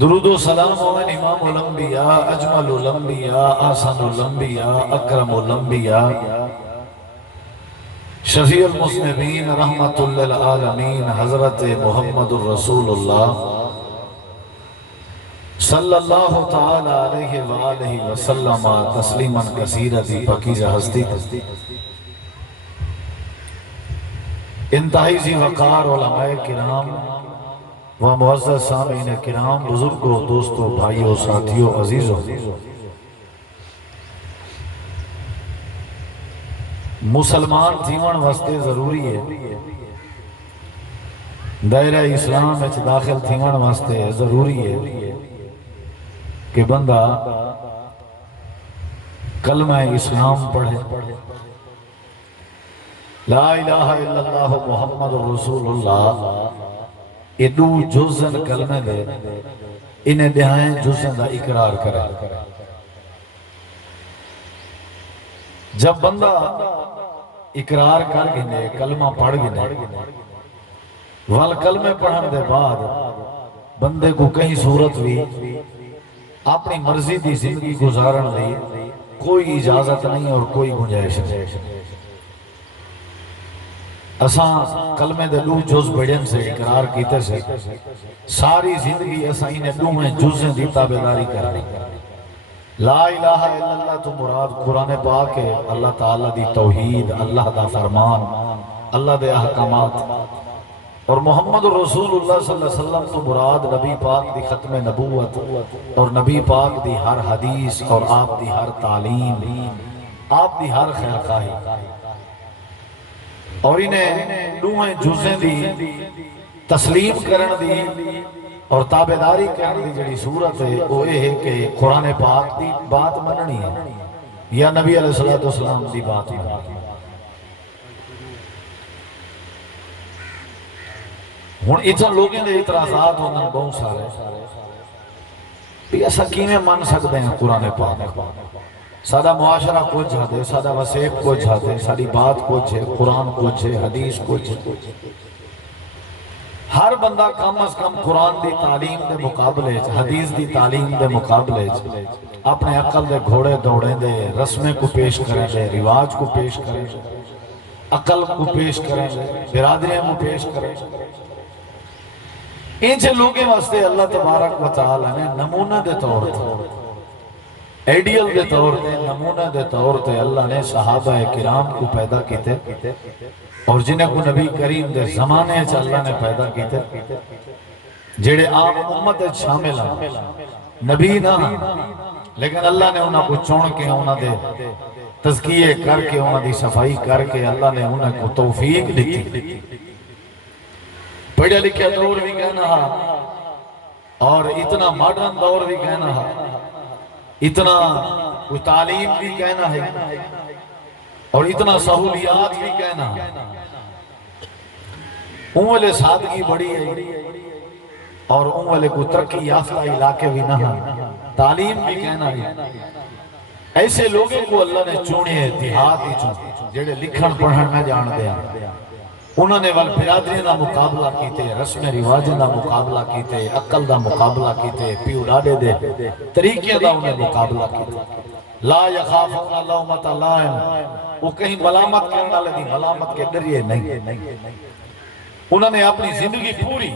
درود و سلام ہوئے امام الانبیاء اجمل الانبیاء احسن الانبیاء اکرم الانبیاء شفیع المذنبین رحمت للعالمین حضرت محمد الرسول اللہ صلی اللہ تعالی علیہ وآلہ وسلم تسلیما کثیرا دی پاکیزہ ہستی انتہائی ذی وقار علماء کرام و معزز سامعین کرام، بزرگوں، دوستوں، بھائیوں، ساتھیوں، عزیزوں، مسلمان تھیون واسطے ضروری ہے، دائرہ اسلام میں داخل تھیون واسطے ضروری ہے کہ بندہ کلمہ اسلام پڑھے، لا الہ الا اللہ محمد رسول اللہ، یہ دو جزن کلمہ دے انہیں دہائیں جزن دا اقرار کرے۔ جب بندہ اقرار کر گنے، کلمہ پڑھ گنے، کلمہ پڑھن دے بعد بندے کو کہیں صورت بھی اپنی مرضی دی زندگی گزارن لی کوئی اجازت نہیں اور کوئی گنجائش نہیں۔ اساں کلمے دے دو جز بڑھن سے اقرار کیتے سے ساری زندگی اساں انہیں دو میں جزیں دی تابعداری کرنی۔ لا الہ الا اللہ تو مراد قرآن پاک ہے، اللہ تعالیٰ دی توحید، اللہ دا فرمان، اللہ دے احکامات، اور محمد رسول اللہ صلی اللہ علیہ وسلم تو مراد نبی پاک دی ختم نبوت اور نبی پاک دی ہر حدیث اور آپ دی ہر تعلیم، آپ دی ہر خیر خواہی، اور انہیں دوہیں جزیں دی تسلیم کرن دی اور تابعداری کرن دی جڑی صورت ہے وہ یہ ہے کہ قرآن پاک دی بات مننی ہے یا نبی علیہ السلام دی بات مننی ہے۔ ہون اتنا لوگیں دے اعتراضات ہونا بہت سارے بھی ایسا کیویں من سکتے ہیں قرآن پاک، سادہ معاشرہ کچھ جاتے، سادہ وسیب کچھ جاتے، ساری بات کچھ ہے، قرآن کچھ ہے، حدیث کچھ ہے۔ ہر بندہ کم از کم قرآن دی تعلیم دے مقابلے، حدیث دی تعلیم دے مقابلے اپنے عقل دے گھوڑے دوڑیں دے، رسمیں کو پیش کریں دے، رواج کو پیش کریں دے، عقل کو پیش کریں دے، برادریاں کو پیش کریں دے۔ انچے لوگیں واسطے اللہ تبارک و تعالی نے نمونہ دے طور تے، ایڈیل دے طور تے، نمونہ دے طور تے اللہ نے صحابہ کرام کو پیدا کیتے اور جنہیں کو نبی کریم دے زمانے چا اللہ نے پیدا کیتے، جڑے عام امت شامل ہیں، نبی نہ لیکن اللہ نے انہاں کو چون کے انہاں دے تزکیے کر کے انہاں دی صفائی کر کے اللہ نے انہاں کو توفیق دیتی۔ پڑھے لکھے دور بھی کہنا ہے اور اتنا ماڈرن دور بھی کہنا ہے، اتنا کوئی تعلیم بھی کہنا ہے اور اتنا سہولیات بھی کہنا ہے، والے سادگی بڑی ہے اور والے کو ترقی یافتہ علاقے بھی نہ ہے، تعلیم بھی کہنا ہے۔ ایسے لوگوں کو اللہ نے چونے اتحاد ہی چونے جڑے لکھن پڑھن نہ جان دیا، انہوں نے برادری دا مقابلہ کیتے، رسم رواجیں دا مقابلہ کیتے، عقل دا مقابلہ کیتے، پیو ڈاڑے دے طریقے دا انہیں مقابلہ کیتے۔ لا یخافون لومۃ لائم، وہ کہیں ملامت کرنا لگی، ملامت کے ڈریے نہیں۔ انہوں نے اپنی زندگی پوری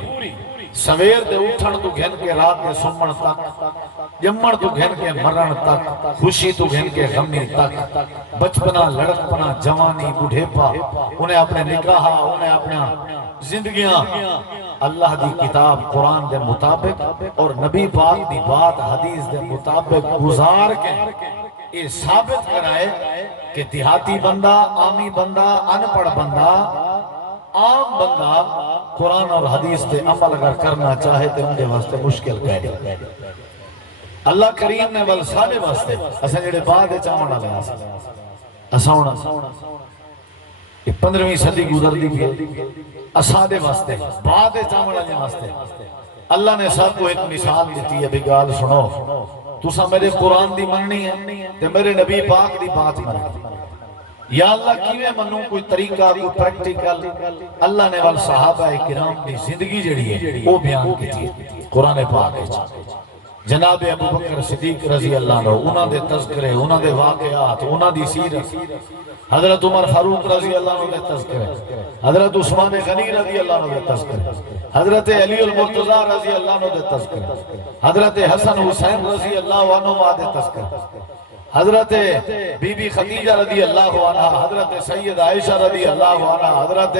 سویر دے اٹھن تو گھن کے رات دے سمن تک، جمن تو گھن کے مرن تک، خوشی تو گھن کے غمی تک، بچپنا لڑکپنا جوانی بڑھیپا، انہیں اپنے نکاح، انہیں اپنا زندگیاں اللہ دی کتاب قرآن دے مطابق اور نبی پاک دی بات حدیث دے مطابق گزار کے یہ ثابت کرائے کہ دیہاتی بندہ، عامی بندہ، ان پڑھ بندہ، عام بندہ قرآن اور حدیث پہ عمل اگر کرنا چاہے تو ان کے واسطے مشکل کہہ اللہ کریم نے بل سارے واسطے اساں جڑے بعد چاہنا لیا اساں یہ 15ویں صدی گزر دی بھی اساں دے واسطے بعد چاہنا لیا واسطے اللہ نے سب کو ایک مثال دیتی ہے، بھی گال سنو، تساں میرے قرآن دی مننی ہے تے میرے نبی پاک دی بات مننی، یا اللہ کیویں منوں کوئی طریقہ کوئی پریکٹیکل اللہ نے وال صحابہ کرام دی زندگی جڑی ہے وہ بیان کی قرآن پاک وچ جناب ابو بکر صدیق رضی اللہ عنہ انہاں دے تذکرے انہاں دے واقعات انہاں دی سیرت حضرت عمر فاروق رضی اللہ عنہ دے تذکرے حضرت عثمان غنی رضی اللہ عنہ دے تذکرے حضرت علی المرتضی رضی اللہ عنہ دے تذکرے حضرت حسن حسین رضی اللہ عنہ دے تذکرے حضرت بی بی خدیجہ رضی اللہ عنہ حضرت سید عائشہ رضی اللہ عنہ حضرت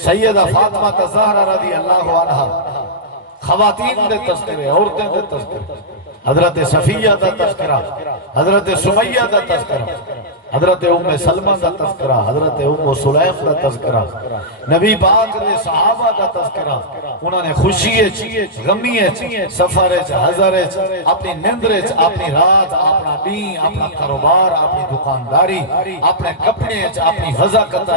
سیدہ فاطمہ الزہرا رضی اللہ عنہ خواتین دے تذکرے عورتیں دے تذکرے حضرت صفیہ دا تذکرہ حضرت سمیہ دا تذکرہ حضرت ام سلمہ دا تذکرہ حضرت ام سلیم دا تذکرہ نبی پاک دے صحابہ دا تذکرہ انہوں نے خوشی غمی سفر حضر اپنی نندر اپنی رات اپنا دین اپنا کاروبار اپنی دکانداری اپنے کپڑے اپنی وضاقت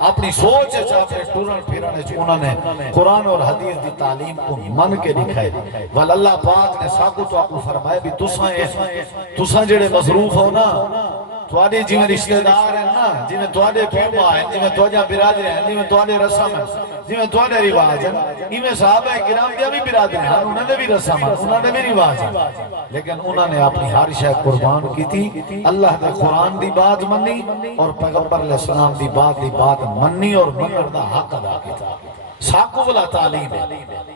اپنی سوچ اپنے ٹورن پھرن انہوں نے قرآن اور حدیث دی تعلیم کو من کے دکھائے وال اللہ پاک نے ساکو تو آپ کو فرمائے بھی تساں جڑے مصروف ہو نا تواڈے جویں رشتہ دار ہیں نا جویں تواڈے پیما ہیں جویں تواڈا برادری ہیں جویں تواڈے رسم ہیں جویں تواڈے رواج ہیں ایویں صحابہ کرام دی بھی برادری ہیں انہاں دے بھی رسم ہیں انہاں دے بھی رواج ہیں لیکن انہاں نے اپنی ہر شے قربان کی تھی اللہ دے قرآن دی بات منی اور پیغمبر علیہ السلام دی بات منی اور منن دا حق ادا کیتا ساکو والا تعلیم ہے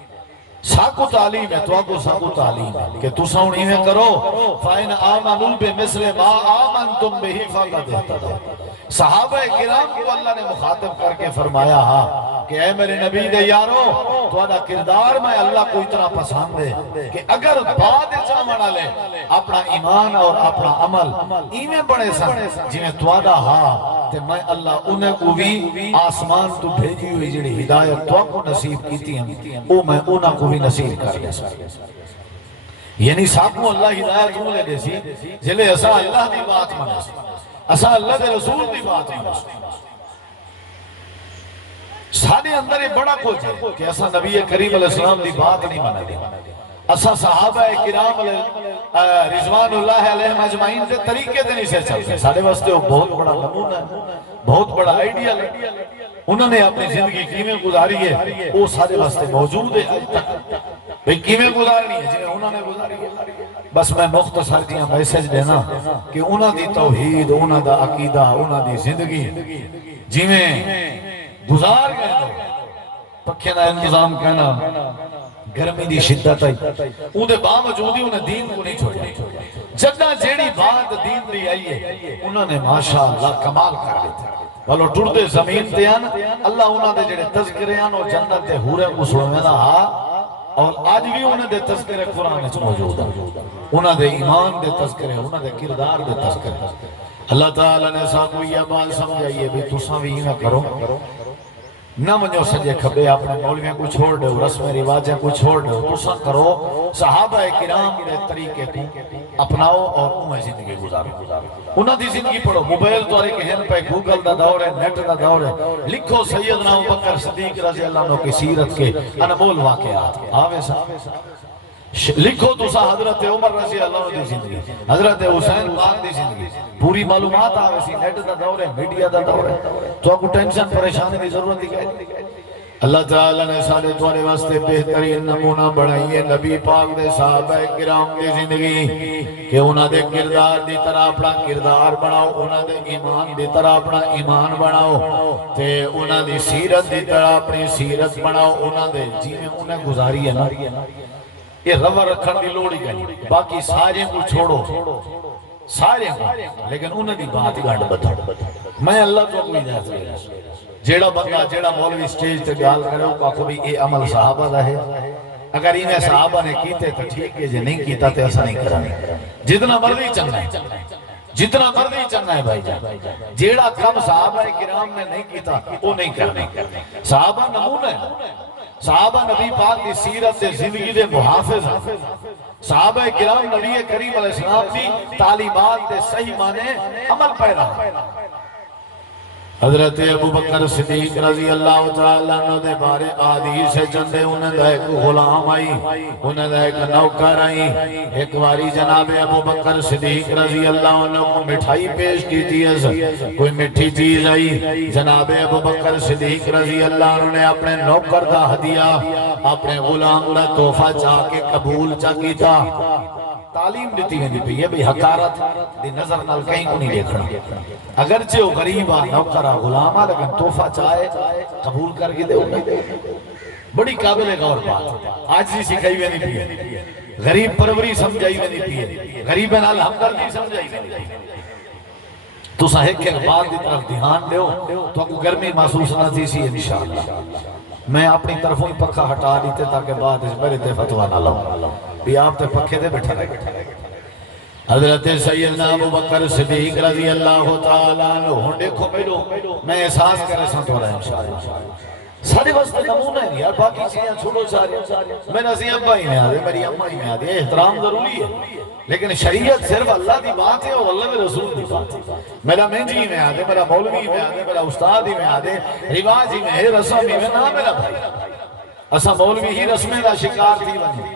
ساکو تعلیم ہے تو آگو ساکو تعلیم ہے کہ تو ساؤن ایمیں کرو فَإِنْ آمَنُوا بِمِثْلِ مَا آمَنْتُمْ بِهِ فَقَدْ اهْتَدَوْا صحابہ کرام کو اللہ نے مخاطب کر کے فرمایا ہاں کہ اے میرے نبی دے یارو تواڈا کردار میں اللہ کو اتنا پسند ہے کہ اگر بعد چاہمنا لے اپنا ایمان اور اپنا عمل ایمیں بڑے سن جنہیں تواڈا ہاں تے میں اللہ انہیں کو بھی آسمان تو بھیجی ہوئی جڑی ہدایت تو کو نصیب کیتی ہیں او میں انہیں کو بھی نصیب کر دے سکتا یعنی ساکو اللہ ہدایت ہوں لے دے سی جلے ایسا اللہ دی بات منے سی ایسا اللہ دے رسول دی بات منے سی سارے اندر بڑا کچھ ہے کہ ایسا نبی کریم علیہ السلام دی بات نہیں منے دی ایسا صحابہ کرام رضوان اللہ علیہ مجمعین دے طریقے دے نہیں سے چلتے سارے واسطے وہ بہت بڑا نمونہ ہے بہت بڑا آئیڈیل ہے انہوں نے اپنی زندگی کیمیں گزاری ہے وہ سارے واسطے موجود ہے آج تک بھئی کیمیں گزارنی ہے جنہیں انہوں نے گزاری ہے بس میں مختصر دیا میسیج دینا کہ انہوں دی توحید انہوں دا عقیدہ انہوں دی زندگی جنہیں گزار گئے پکھے نہ انتظام کہنا گرمی دی شدت ہے ان دے باوجود انہیں دین کو نہیں چھوڑا جدہ جیڑی بات دین دی آئی ہے انہوں نے ماشاءاللہ کمال کر لیتے بلو ٹوڑتے زمین تے ہیں اللہ انہوں دے جڑے تذکرے ہیں اور جنت دے حورے کو سنوینا اور آج بھی انہوں دے تذکرے قرآن میں موجود ہیں انہوں دے ایمان دے تذکرے انہوں دے کردار دے تذکرے اللہ تعالیٰ نے ساکو یہ بات سمجھائیے بھی تُساں بھی ہی کرو نہ منجو سجے کھبے اپنے مولویاں کو چھوڑ دے رسم رواجیں کو چھوڑ دے تُساں کرو صحابہ کرام دے طریقے کو اپناؤ اور انہیں زندگی گزارو انہوں دی زندگی پڑھو موبائل تو ایک ہن پہ گوگل دا دور ہے نیٹ دا دور ہے لکھو سیدنا ابوبکر صدیق رضی اللہ عنہ کی سیرت کے انمول واقعات آوے سا لکھو تو سا حضرت عمر رضی اللہ عنہ دی زندگی حضرت حسین پاک دی زندگی پوری معلومات آوے سی نیٹ دا دور ہے میڈیا دا دور ہے تو آپ کو ٹینشن پریشانی دی ضرورت دکھائی اللہ تعالیٰ نے سارے توارے واسطے بہترین نمونہ بڑھائیے نبی پاک دے صحابہ کرام دی زندگی کہ انہاں دے کردار دی طرح اپنا کردار بناؤ انہاں دے ایمان دی طرح اپنا ایمان بناؤ تے انہاں دی سیرت دی طرح اپنی سیرت بناؤ انہاں دے جینے انہیں گزاری ہے نا یہ روہ رکھن دی لوڑی گئی باقی سارے کو چھوڑو سارے کو لیکن انہیں دی بات گھڑ بتا میں اللہ تو کوئی جائز لے جیڑا بندہ جیڑا مولوی سٹیج تے گال کرے وہ کہ یہ عمل صحابہ دا ہے اگر انہیں صحابہ نے کیتے تو ٹھیک ہے جو نہیں کیتا تو ایسا نہیں کرنا جتنا مرضی چنگا ہے جتنا مرضی چنگا ہے بھائی جان جیڑا کم صحابہ کرام نے نہیں کیتا وہ نہیں کرنے صحابہ نمونہ ہے صحابہ نبی پاک دی سیرت دے زندگی دے محافظ ہیں صحابہ کرام نبی کریم علیہ السلام دی تعلیمات دے صحیح معنی عمل پیدا حضرت ابو بکر صدیق رضی اللہ تعالیٰ عنہ دے بارے حدیث ہے چندے انہیں دا ایک غلام آئی انہیں دا ایک نوکر آئی ایک واری جناب ابو بکر صدیق رضی اللہ عنہ کو مٹھائی پیش کی تھی کوئی مٹھی چیز آئی جناب ابو بکر صدیق رضی اللہ عنہ نے اپنے نوکر دا ہدیہ اپنے غلام دا تحفہ چاہ کے قبول چاہ کی تھا تعلیم دیتی ہے بھی یہ بھی حقارت دی نظر نال کہیں کو نہیں دیکھنا اگرچہ وہ غریبہ نوکرہ غلامہ لیکن تحفہ چاہے قبول کر کے دے بڑی قابل غور بات آج ہی سکھائی ہوئی نہیں پیے غریب پروری سمجھائی ہوئی نہیں پیے غریب نال ہمدردی سمجھائی ہوئی نہیں تو صحیح کے بعد دی طرف دھیان دیو تو کو گرمی محسوس نہ تھی سی انشاءاللہ میں اپنی طرفوں ہی پکھا ہٹا دیتے تاکہ بعد اس میرے تے فتوہ نہ لاؤں بھی آپ تے پکھے دے بیٹھا رہے حضرت سیدنا ابو بکر صدیق رضی اللہ تعالیٰ عنہ دیکھو میں احساس کرے سن تو رہا انشاءاللہ سارے واسطے نمونہ ہے یار باقی چیزیں چھوڑو سارے میرا سی ابا ہی میں آدھے میری اممہ ہی میں آدھے احترام ضروری ہے لیکن شریعت صرف اللہ دی بات ہے اور اللہ میں رسول دی بات ہے میرا منجی ہی میں آدھے میرا مولوی میں آدھے میرا استاد ہی میں آدھے رواج ہی میں رسم ہی میں نہ میرا بھائی اسا مولوی ہی رسمیں دا شکار تھی بنی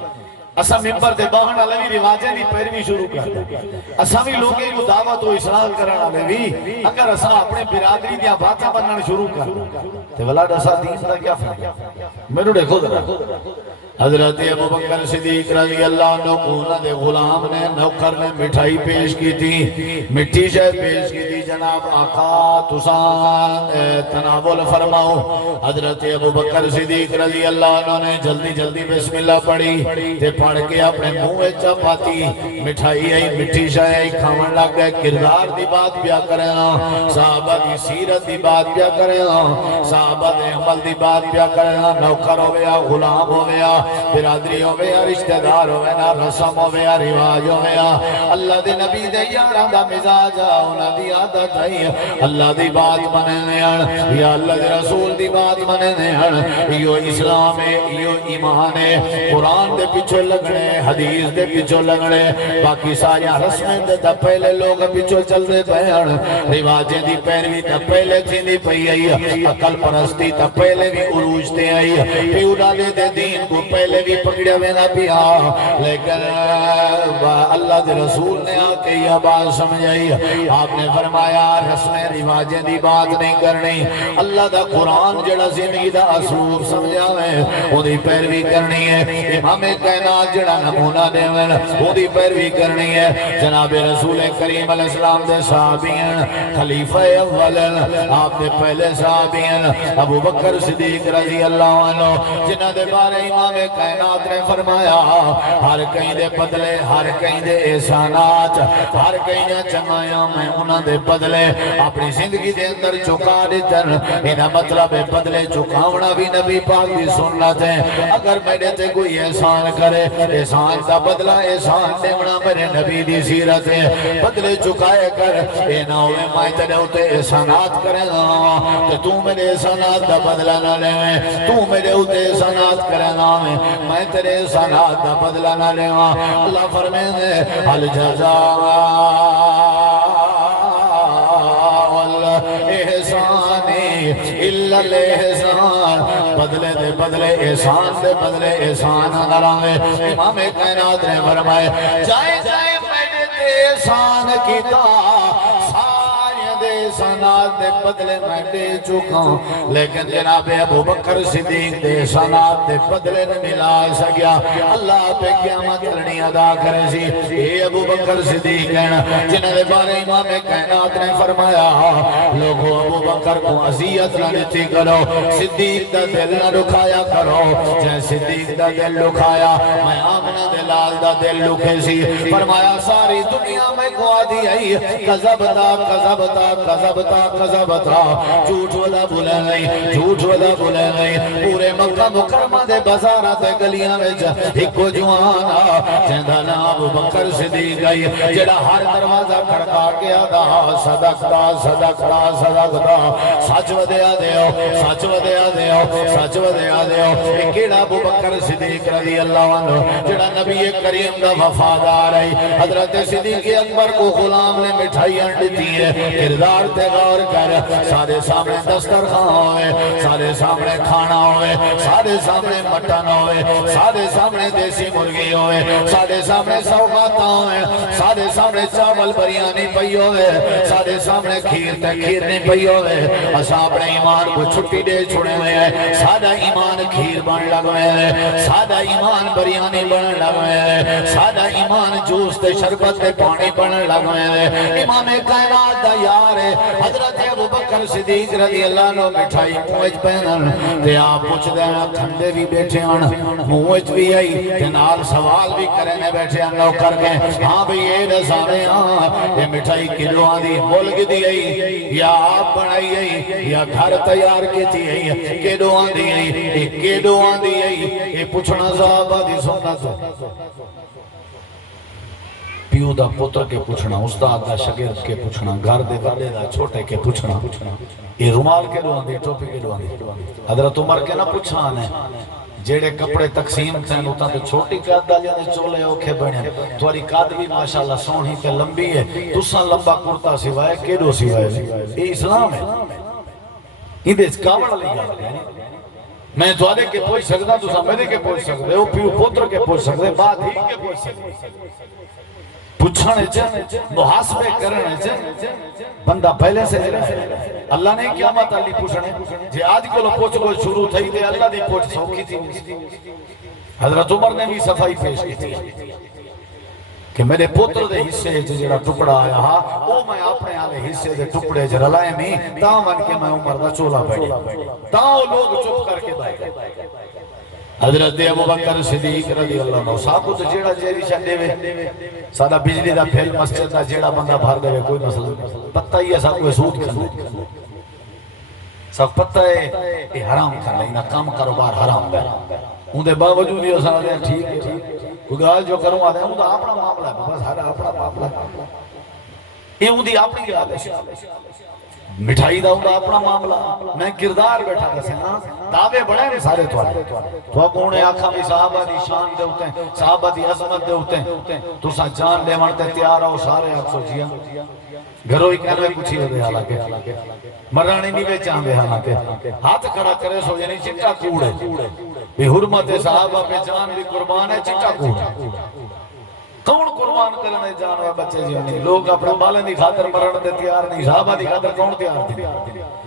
اسا ممبر دے باہن علوی رواجیں دی پیروی شروع کرتے اسا بھی لوگیں کو دعوت و اسرار کرنا علوی اگر اسا اپنے برادری دیا باتیں بننا شروع کرتے تو ولاد اسا دین دا کیا فرق میرے دیکھو ذرا حضرت ابو بکر صدیق رضی اللہ عنہ کو انہوں نے غلام نے نوکر نے مٹھائی پیش کی تھی مٹھی سے پیش کی تھی جناب آقا تسان تناول فرماؤ حضرت ابو بکر صدیق رضی اللہ عنہ نے جلدی جلدی بسم اللہ پڑھی تے پڑھ کے اپنے منہ چپاتی مٹھائی آئی مٹھی سے آئی کھاون لگ گئے کردار دی بات بیا کرنا صحابہ دی سیرت دی بات بیا کرنا صحابہ دے عمل دی بات بیا کرنا نوکر ہو گیا غلام ہو گیا برادری ہو گیا رشتہ دار ہو گیا رسم ہو گیا رواج ہو گیا اللہ دے نبی دے یاراں دا مزاج انہاں دی عادت ہے اللہ دی بات مننے ہن یا اللہ دے رسول دی بات مننے ہن ایو اسلام ہے ایو ایمان ہے قرآن دے پیچھے لگنے حدیث دے پیچھے لگنے باقی ساری رسمیں دے تا پہلے لوگ پیچھے چل دے پے ہن رواجیں دی پیروی تا پہلے تھیندی پئی آئی عقل پرستی تا پہلے بھی عروج تے آئی پیو ڈالے دے دین کو پہلے بھی پکڑیا وینا پیا لیکن اللہ دے رسول نے آکے یہ بات سمجھائی آپ نے فرمایا رسم رواجیں دی بات نہیں کرنی اللہ دا قرآن جڑا زندگی دا اصول سمجھا ہے وہ دی پیروی کرنی ہے امام کائنات جڑا نمونہ دے وہ دی پیروی کرنی ہے جناب رسول کریم علیہ السلام دے صحابین خلیفہ اول آپ دے پہلے صحابین ابو بکر صدیق رضی اللہ عنہ جنہ دے بارے امام کائنات نے فرمایا ہر کہیں دے بدلے ہر کہیں دے احسانات ہر کہیں دے چنگایاں میں انہاں دے بدلے اپنی زندگی دے اندر چکا دیتن انہاں مطلب بدلے چکاونا بھی نبی پاک دی سنت ہے اگر میرے تے کوئی احسان کرے احسان دا بدلہ احسان دیونا میرے نبی دی سیرت ہے بدلے چکائے کر اے نہ ہوئے میں تیرے ہوتے احسانات کرے گا کہ تو میرے احسانات دا بدلہ نہ لے تو میرے ہوتے احسانات کرے گا میں تیرے احسانات دا بدلہ نہ لے گا اللہ فرمینے الجزاء والإحسان إلا الإحسان بدلے دے بدلے احسان دے بدلے احسان نرانے امام کائنات نے فرمائے جائے جائے میں نے احسان کیتا احسانات دے بدلے میں دے چکا ہوں لیکن جناب ابو بکر صدیق دے احسانات دے بدلے نے ملا سکیا اللہ پہ قیامت کرنی ادا کرے سی اے ابو بکر صدیق ہیں جنہ دے بارے امام کائنات نے فرمایا لوگوں ابو بکر کو عزیت نہ دیتی کرو صدیق دا دل نہ رکھایا کرو جے صدیق دا دل رکھایا میں آمنہ دے لال دا دل رکھے سی فرمایا ساری دنیا میں کو آدھی آئی قذبتا قذبتا قذبتا قذبتا جھوٹ ودا بولے نہیں جھوٹ ودا بولے نہیں پورے مکہ مکرمہ دے بازارہ تے گلیاں میں ایکو جوانا جندہ نام ابو بکر صدیق آئی جڑا ہر دروازہ کھڑکا کے آدھا صدقتا صدقتا صدقتا سچ ودیا دیو سچ ودیا دیو سچ ودیا دیو اے کیڑا ابو بکر صدیق رضی اللہ عنہ جڑا نبی کریم دا وفادار ہے حضرت صدیق اکبر کو غلام نے مٹھائی انڈتی ہے کردار تے غور کر سارے سامنے دسترخوان ہوئے سارے سامنے کھانا ہوئے سارے سامنے مٹن ہوئے سارے سامنے دیسی مرغی ہوئے سارے سامنے سوغاتاں ہوئے سارے سامنے چاول بریانی پئی ہوئے سارے سامنے کھیر تے کھیر نہیں پئی ہوئے اساں اپنے ایمان کو چھٹی دے چھوڑے ہوئے ہیں سادہ ایمان کھیر بن لگوے ہیں سادہ ایمان بریانی بن لگوے ہیں سادہ ایمان جوس تے شربت تے پانی بن لگوے ہیں امام کائنات دا یار ہے حضرت ابو بکر صدیق رضی اللہ عنہ مٹھائی موج پہنن تے آپ پوچھ دینا کھندے بھی بیٹھے ہن موج بھی آئی تے نال سوال بھی کرنے بیٹھے ہن لوگ کر گئے ہاں بھی یہ نظامے ہاں یہ مٹھائی کلو آدھی ملک دی آئی یا آپ بنائی آئی یا گھر تیار کی تھی آئی کلو آدھی آئی کلو آدھی آئی یہ پوچھنا صحابہ دی سنت پیو دا پتر کے پوچھنا استاد دا شاگرد کے پوچھنا گھر دے بڑے دا چھوٹے کے پوچھنا یہ رومال کے لوان دی ٹوپی کے لوان دی حضرت عمر کے نہ پوچھانے جیڑے کپڑے تقسیم تھے ہوتا تو چھوٹی قید دا جانے چولے اوکھے بنے تواری قید بھی ماشاءاللہ سونی تے لمبی ہے تساں لمبا کرتا سوائے کیڑو سوائے یہ اسلام ہے اندے کاوڑ لے گا میں دوارے کے پوچھ سکتا تساں میرے کے پوچھ سکتے ہو پیو پوتر کے پوچھ سکتے بات ہی کے پوچھ سکتے پوچھنے چاہے محاسبے کرنے چاہے بندہ پہلے سے ہے اللہ نے قیامت علی پوچھنے جی آج کو پوچھ کو شروع تھی تھے اللہ دی پوچھ سوکھی تھی حضرت عمر نے بھی صفائی پیش کی تھی کہ میرے پوتر دے حصے جڑا ٹکڑا آیا ہاں وہ میں اپنے آلے حصے دے ٹکڑے جڑا لائے میں تاں من کے میں عمر دا چولا بیٹھا تاں لوگ چپ کر کے بائے حضرت ابو بکر صدیق رضی اللہ عنہ صاحب تو جیڑا جیری چھڑے وے سادہ بجلی دا پھیل مسجد دا جیڑا بندہ بھر دے وے کوئی مسئلہ پتہ ہی ہے صاحب کوئی سود کھانا صاحب پتہ ہے یہ حرام کھانا انہا کام کاروبار حرام ہے ان دے باوجود یہ صاحب دے ٹھیک ہے کوئی گال جو کروں آدھے ان دا اپنا معاملہ ہے بس ہر اپنا معاملہ ہے یہ ان دی اپنی گال ہے مٹھائی دا ہوندہ اپنا معاملہ میں کردار بیٹھا کسے نا دعوے بڑھے ہیں سارے تو اگونے آکھا بھی صحابہ دی شان دے ہوتے ہیں صحابہ دی عظمت دے ہوتے ہیں تو سا جان لے مرتے تیار ہو سارے آپ سوچیا گھروں ہی کہنے کچھ ہی دے حالانکہ مرانی نہیں بے چاہن دے حالانکہ ہاتھ کھڑا کرے سو یعنی چٹا کوڑے بھی حرمت صحابہ پہ جان بھی قربان ہے چٹا کوڑے کون قربان کرنے جانا ہے بچے جیونی لوگ اپنے بالے دی خاطر مرن دے تیار نہیں صحابہ دی خاطر کون تیار دی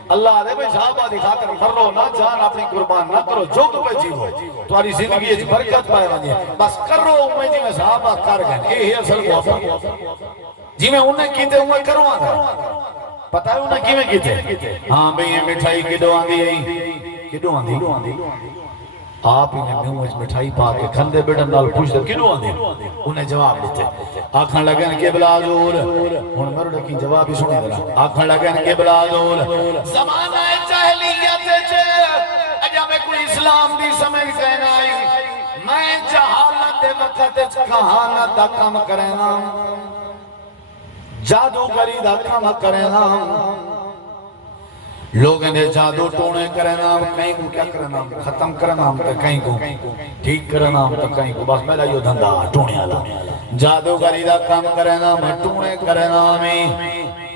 اللہ دے بھئی صحابہ دی خاطر مرو نہ جان اپنی قربان نہ کرو جو تو پہ جیو تمہاری زندگی اچھ برکت پائے بنی بس کرو میں جی میں صحابہ کر گئے یہ ہی اصل کو جی میں انہیں کیتے انہیں کروا تھا پتہ ہے انہیں کیویں کیتے ہاں بھئی یہ مٹھائی کدو آندھی ہے کدو آندھی آپ انہیں منہ مٹھائی پا کے کھندے بیٹھن نال پوچھتے کیوں آندے انہیں جواب دیتے آنکھیں لگن کے بلا دور ہن مرد کی جواب ہی سنی ذرا آنکھیں لگن کے بلا دور زمانہ جاہلیت چ اجا میں کوئی اسلام دی سمجھ کہنا آئی میں جہالت دے وقت کہانت دا کم کرنا جادوگری دا کم کرنا لوگوں نے جادو ٹونے کرنا کہیں کو کیا کرنا ختم کرنا تو کہیں کو ٹھیک کرنا تو کہیں کو بس میرا یہ دھندا ٹونے والا جادوگری دا کام کرنا میں ٹونے کرنا میں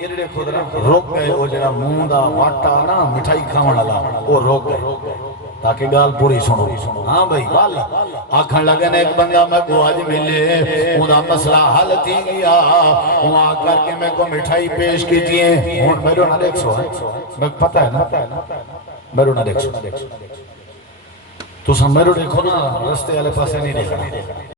یہ خود روک گئے وہ جڑا منہ دا واٹا نا مٹھائی کھاون والا وہ روک گئے تاکہ گال پوری سنو ہاں بھائی والا آنکھیں لگن ایک بندہ میں کو آج ملے انہا مسئلہ حل تھی گیا وہاں کر کے میں کو مٹھائی پیش کی تھی ہیں میرے نہ دیکھ سو میں پتہ ہے نا میرے نہ دیکھ سو تو سن میرے دیکھو نا رستے والے پاسے نہیں دیکھنا